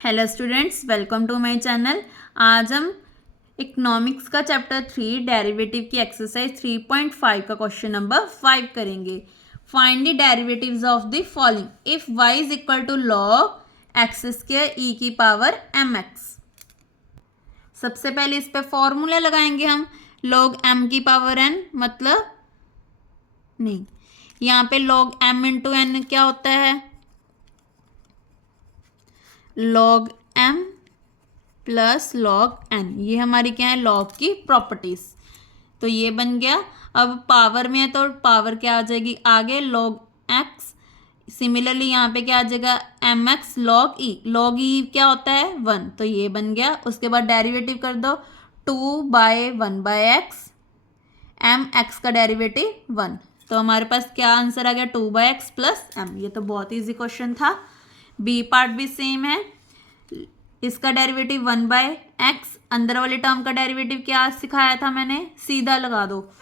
Hello students, welcome to my channel. आज हम economics का चैप्टर 3 डेरिवेटिव की एक्सरसाइज 3.5 का क्वेश्चन नंबर 5 करेंगे। Find the derivatives of the following if y is equal to log x square e की power mx। सबसे पहले इस पे फॉर्मूला लगाएंगे हम। log m की पावर n मतलब नहीं, यहाँ पे log m इंटू n क्या होता है? log m plus log N, ये हमारी क्या है? लॉग की प्रॉपर्टीज। तो ये बन गया। अब पावर में है तो पावर क्या आ जाएगी आगे? Log x. सिमिलरली यहाँ पे क्या आ जाएगा? एम एक्स लॉग ई। लॉग ई क्या होता है? 1। तो ये बन गया। उसके बाद डेरिवेटिव कर दो 2/1/x। एम एक्स का डेरिवेटिव 1। तो हमारे पास क्या आंसर आ गया? 2/x plus M. ये तो बहुत ईजी क्वेश्चन था। बी पार्ट भी सेम है। इसका डेरिवेटिव 1/x। अंदर वाले टर्म का डेरिवेटिव क्या सिखाया था मैंने? सीधा लगा दो।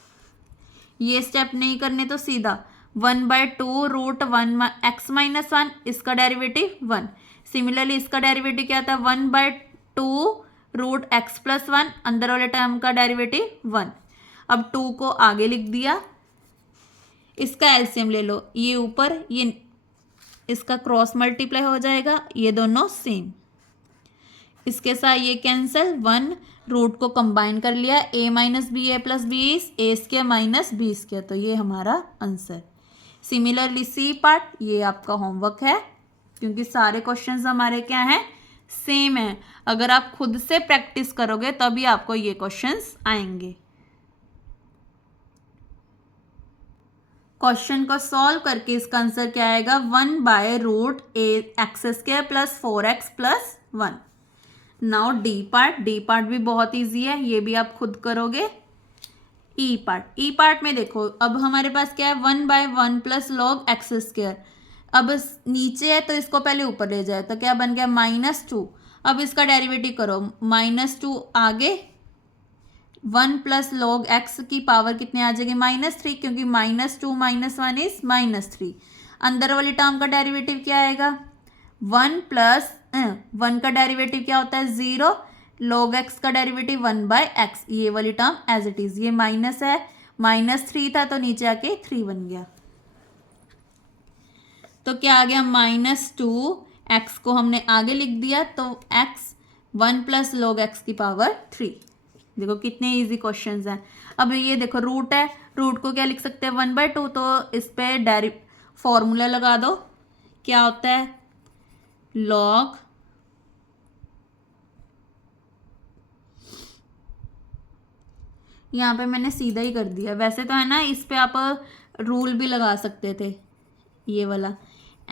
ये स्टेप नहीं करने तो सीधा 1/2√1x-1। इसका डेरिवेटिव 1। सिमिलरली इसका डेरिवेटिव क्या था? 1/2√x+1। अंदर वाले टर्म का डेरिवेटिव 1। अब 2 को आगे लिख दिया। इसका एलसीएम ले लो। ये ऊपर ये इसका क्रॉस मल्टीप्लाई हो जाएगा, ये दोनों सेम। इसके साथ ये कैंसिल। 1 रूट को कंबाइन कर लिया। a minus B A plus B is A square minus B square. तो ये हमारा आंसर। सिमिलरली सी पार्ट, ये आपका होमवर्क है क्योंकि सारे क्वेश्चंस हमारे क्या हैं? सेम है। अगर आप खुद से प्रैक्टिस करोगे तभी आपको ये क्वेश्चंस आएंगे। क्वेश्चन को सॉल्व करके इसका आंसर क्या आएगा? 1/√x² plus 4x plus 1। Now D part. D part भी बहुत इजी है, ये भी आप खुद करोगे। ई पार्ट। ई पार्ट में देखो, अब हमारे पास क्या है? 1/1 प्लस लॉग एक्स स्क्वायर। अब नीचे है तो इसको पहले ऊपर ले जाए तो क्या बन गया? -2। अब इसका डेरिवेटिव करो। -2 आगे 1 प्लस लॉग एक्स की पावर कितने आ जाएगी? -3, क्योंकि -2 - 1 इज -3। अंदर वाली टर्म का डेरिवेटिव क्या आएगा? 1 प्लस 1 का डेरिवेटिव क्या होता है? 0। log x का डेरिवेटिव 1/x। ये वाली टर्म एज इट इज। ये माइनस है, -3 था तो नीचे आके 3 बन गया। तो क्या आ गया? -2। x को हमने आगे लिख दिया तो x 1 प्लस log x की पावर 3। देखो कितने इजी क्वेश्चंस हैं। अब ये देखो रूट है, रूट को क्या लिख सकते हैं? 1/2। तो इस पे फॉर्मूला लगा दो। क्या होता है? लॉग यहाँ पे मैंने सीधा ही कर दिया। वैसे तो है ना, इस पे आप रूल भी लगा सकते थे, ये वाला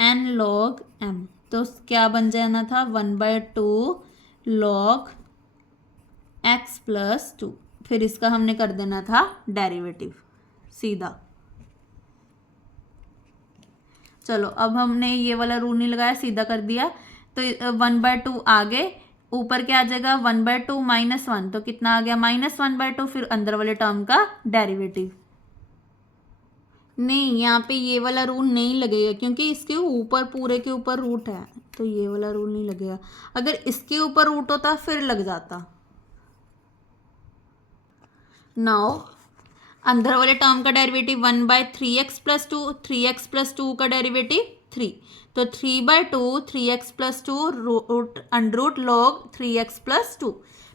n log m। तो क्या बन जाना था? 1/2 log x प्लस 2। फिर इसका हमने कर देना था डेरिवेटिव सीधा। चलो अब हमने ये वाला रूल नहीं लगाया, सीधा कर दिया। तो 1/2 आगे, ऊपर क्या आ जाएगा? 1/2 - 1। तो कितना आ गया? -1/2। फिर अंदर वाले टर्म का डेरिवेटिव। नहीं, यहाँ पे ये वाला रूल नहीं लगेगा क्योंकि इसके ऊपर पूरे के ऊपर रूट है, तो ये वाला रूल नहीं लगेगा। अगर इसके ऊपर रूट होता फिर लग जाता। नाउ अंदर वाले टर्म का derivative 1/3x plus 2। 3x plus 2 का डेरिवेटिव 3। तो 3/2 3x plus 2 under log 3x plus 2।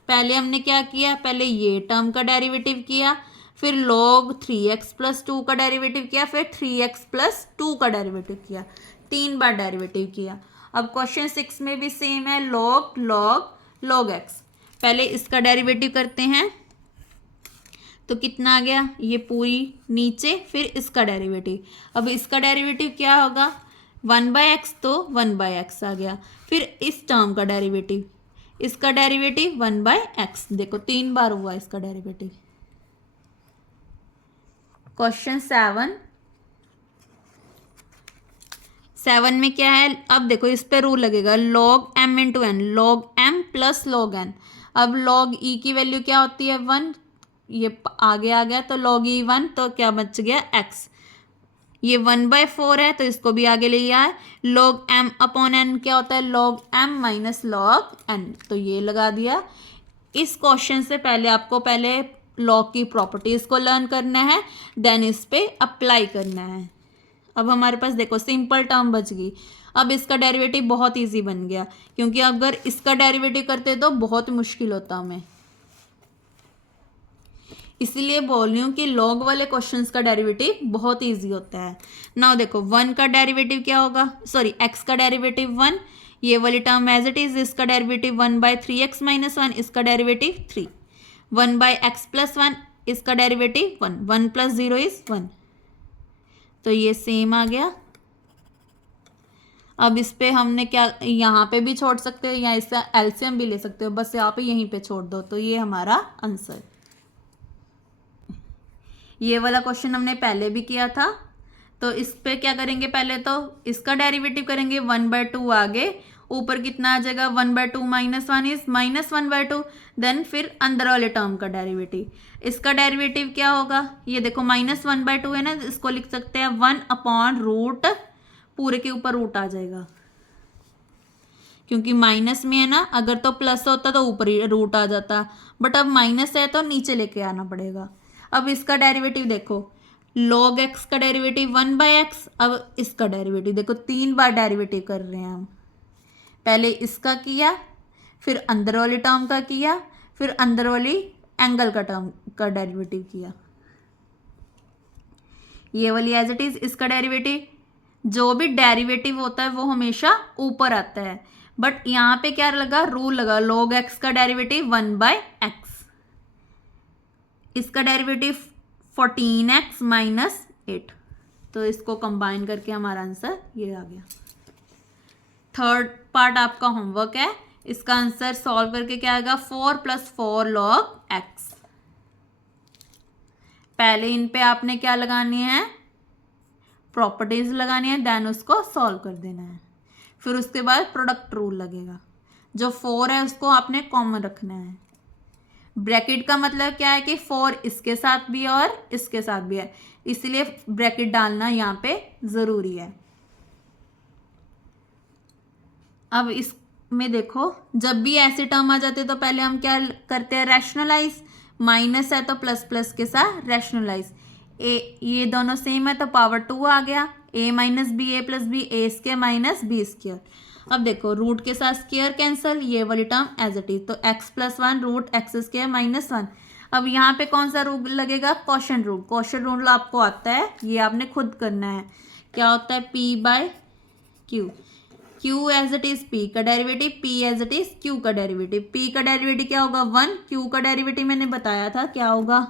पहले हमने क्या किया? पहले ये टर्म का डेरिवेटिव किया, फिर log 3x प्लस 2 का डेरिवेटिव किया, फिर 3x प्लस 2 का डेरिवेटिव किया। 3 बार डेरिवेटिव किया। अब क्वेश्चन 6 में भी सेम है, log x। पहले इसका डेरिवेटिव करते हैं तो कितना आ गया? ये पूरी नीचे, फिर इसका डेरिवेटिव। अब इसका डेरिवेटिव क्या होगा? 1/x, तो 1/x आ गया। फिर इस टर्म का डेरिवेटिव, इसका डेरिवेटिव 1/x। देखो 3 बार हुआ इसका डेरिवेटिव। क्वेश्चन 7 में क्या है? अब देखो इस पे रूल लगेगा log m into N. log m प्लस log n। अब log e की वैल्यू क्या होती है? 1। ये आगे आ गया तो log e 1, तो क्या बच गया? x। ये 1/4 है तो इसको भी आगे ले लिया है। log m अपॉन n क्या होता है, log m minus log n, तो ये लगा दिया। इस क्वेश्चन से पहले आपको पहले लॉग की प्रॉपर्टीज को लर्न करना है, देन इस पे अप्लाई करना है। अब हमारे पास देखो सिंपल टर्म बच गई। अब इसका डेरिवेटिव बहुत इजी बन गया, क्योंकि अगर इसका डेरिवेटिव करते तो बहुत मुश्किल होता हमें। इसीलिए बोल रही हूँ कि लॉग वाले क्वेश्चंस का डेरिवेटिव बहुत इजी होता है। नाउ देखो 1 का डेरिवेटिव क्या होगा, सॉरी x का डेरिवेटिव 1, ये वाली टर्म एज इट इज, इसका डेरिवेटिव 1/3x माइनस 1, इसका डेरिवेटिव 3, 1/x प्लस 1, इसका डेरिवेटिव 1, 1 प्लस 0 इज 1, तो ये सेम आ गया। अब इस पे हमने क्या, यहाँ पे भी छोड़ सकते हो या इसका एलसीएम भी ले सकते हो, बस यहाँ पे यहीं पे छोड़ दो, तो ये हमारा आंसर। ये वाला क्वेश्चन हमने पहले भी किया था, तो इस पे क्या करेंगे, पहले तो इसका डेरिवेटिव करेंगे 1/2 आगे, ऊपर कितना आ जाएगा 1/2 माइनस 1 इज -1/2, देन फिर अंदर वाले टर्म का डेरिवेटिव। इसका डेरिवेटिव क्या होगा, ये देखो -1/2 है ना, इसको लिख सकते हैं 1/रूट, पूरे के ऊपर रूट आ जाएगा, क्योंकि माइनस में है ना, अगर तो प्लस होता तो ऊपर ही रूट आ जाता, बट अब माइनस है तो नीचे लेके आना पड़ेगा। अब इसका डेरिवेटिव देखो, log x का डेरिवेटिव 1/x, अब इसका डेरिवेटिव देखो 3 बार डेरिवेटिव कर रहे हैं हम, पहले इसका किया, फिर अंदर वाली टर्म का किया, फिर अंदर वाली एंगल का टर्म का डेरिवेटिव किया। ये वाली एज इट इज, इसका डेरिवेटिव, जो भी डेरिवेटिव होता है वो हमेशा ऊपर आता है, बट यहाँ पे क्या लगा, रूल लगा, log x का डेरिवेटिव 1/x, इसका डेरिवेटिव 14x माइनस 8, तो इसको कंबाइन करके हमारा आंसर ये आ गया। थर्ड पार्ट आपका होमवर्क है, इसका आंसर सॉल्व करके क्या आएगा, 4 + 4 log x। पहले इन पे आपने क्या लगानी है, प्रॉपर्टीज लगानी है, देन उसको सॉल्व कर देना है, फिर उसके बाद प्रोडक्ट रूल लगेगा। जो 4 है उसको आपने कॉमन रखना है। ब्रैकेट का मतलब क्या है कि 4 इसके साथ भी और इसके साथ भी है, इसलिए ब्रैकेट डालना यहाँ पे जरूरी है। अब इसमें देखो, जब भी ऐसे टर्म आ जाते तो पहले हम क्या करते हैं, रैशनलाइज, माइनस है तो प्लस प्लस के साथ रैशनलाइज, ये दोनों सेम है तो पावर 2 आ गया, a minus B A plus b, a square minus B square. अब देखो रूट के साथ स्क्वायर कैंसिल, ये वाली टर्म एज इट इज, तो x + 1 root x square minus 1। अब यहाँ पे कौन सा रूल लगेगा, क्वोशंट रूल। क्वोशंट रूल आपको आता है, ये आपने खुद करना है। क्या होता है, p/q, q as it is p का derivative, p as it is q का डेरिवेटिव। p का डेरिवेटिव क्या होगा 1, q का डेरिवेटिव मैंने बताया था क्या होगा,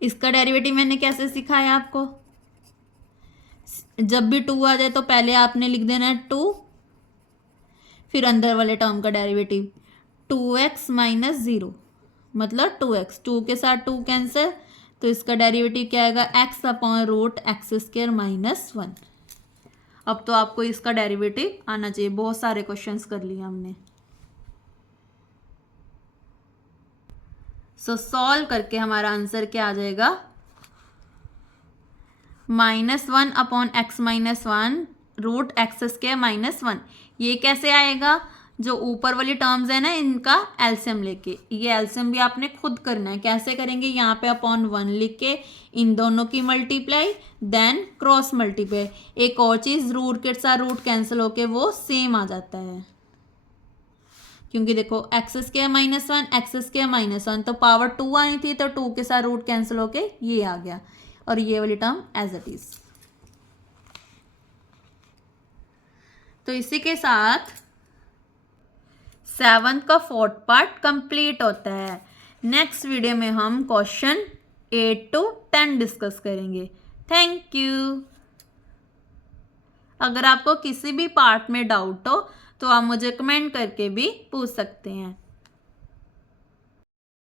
इसका डेरिवेटिव मैंने कैसे सिखाया आपको, जब भी 2 आ जाए तो पहले आपने लिख देना है 2, फिर अंदर वाले टर्म का डेरिवेटिव 2x माइनस 0, मतलब 2x, 2 के साथ 2 कैंसिल, तो इसका डेरिवेटिव क्या आएगा, x/रूट x स्क्वायर माइनस 1। अब तो आपको इसका डेरिवेटिव आना चाहिए, बहुत सारे क्वेश्चंस कर लिए हमने। सो सॉल्व करके हमारा आंसर क्या आ जाएगा, -1/x minus 1 root x square minus 1। ये कैसे आएगा, जो ऊपर वाली टर्म्स है ना, इनका एलसीएम लेके, ये एलसीएम भी आपने खुद करना है। कैसे करेंगे, यहाँ पे अपॉन 1 लिख के इन दोनों की मल्टीप्लाई, देन क्रॉस मल्टीप्लाई। एक और चीज़, रूट के साथ रूट कैंसिल होके वो सेम आ जाता है, क्योंकि देखो x square minus 1 x square minus 1, तो पावर 2 आई थी, तो 2 के साथ रूट कैंसिल होके ये आ गया, और ये वाली टर्म एज इट इज। तो इसी के साथ 7th का 4th पार्ट कंप्लीट होता है। नेक्स्ट वीडियो में हम क्वेश्चन 8 to 10 डिस्कस करेंगे। Thank you. अगर आपको किसी भी पार्ट में डाउट हो तो आप मुझे कमेंट करके भी पूछ सकते हैं।